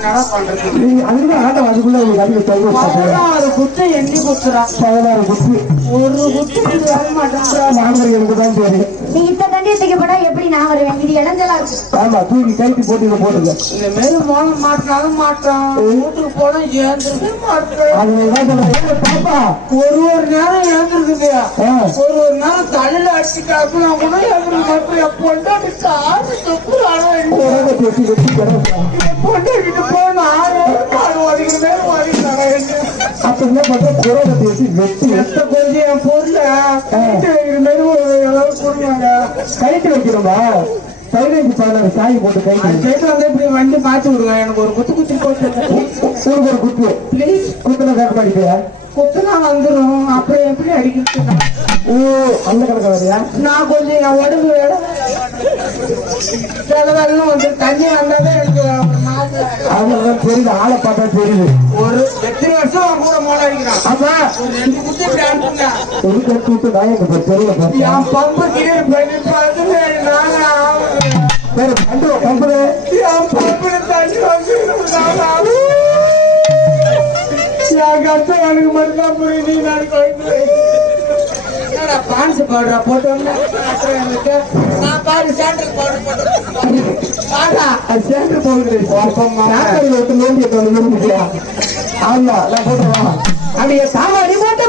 அதுக்குதான் ஆட்டம் அதுக்குள்ள குத்து எண்ணி குத்துறா 16 குத்து ஒரு குத்து வர மாட்டேன் நாங்கள் எனக்கு தான் தெரியும். நீ இந்த தண்ணியை தூக்கி போட்டா எப்படி நான் வருவேன்? இது இடைஞ்சலா இருக்கு. ஆமா தூக்கி கைக்கு போட்டு போட்டுங்க. இந்த மாரி மோளம் மாட்டினாலும் மாட்டான் வீட்டுக்கு போனா ஏந்திருக்கவே மாட்டேன். பாப்பா ஒரு நேரம் ஏந்திருக்குது ஒரு நேரம் தலையில அடிச்சு காப்பினா கூட ஏந்திருக்க மாட்டேன். பொண்டாட்டி காசு பொண்டாட்டிட்டு போனா ஓடிக்கிறதே ஓடிக்கிறாங்க. அப்ப என்ன பண்ற குரோட பேசி வெட்டி கொஞ்சம் என் பொருளை ஏதாவது கொடுவாங்க. கைட்டு வைக்கிறோமா 15 சாய் போட்டு கை கேட்டு வந்து இப்படி வண்டி மாத்தி விடுங்க. எனக்கு ஒரு குத்து குத்தி போட்டு ஒரு குத்து பிளீஸ். குத்துல கேட்க மாட்டேங்க. குத்துனா வந்துடும். அப்புறம் எப்படி அடிக்கிறது? ஓ அந்த கணக்கு வரையா? நான் கொஞ்சம் என் உடம்பு வேலை வந்து தண்ணி வந்தாலே எனக்கு அதுதான் தெரியுது. ஆளை பார்த்தா தெரியுது. ஒரு எத்தனை வருஷம் அவன் கூட மோளம் அடிக்கிறான். ஆமா ஒரு 2 குத்து இப்படி அனுப்புங்க. ஒரு கட்டு நான் எங்க தெரியல. என் பம்பு கீழே பண்ணி பார்த்து நாங்க வேற பண்ற பம்பு என் பம்புல தண்ணி வந்து என் கஷ்டம் மட்டும்தான் புரியுது. நான் பான்ஸ் பவுடரா போட்டு நான் பாரு சாண்டல் பவுடர் சேர்ந்து போகுது. ஆமா நான் போட்டுருவா அப்படியே சாமாடி போட்டு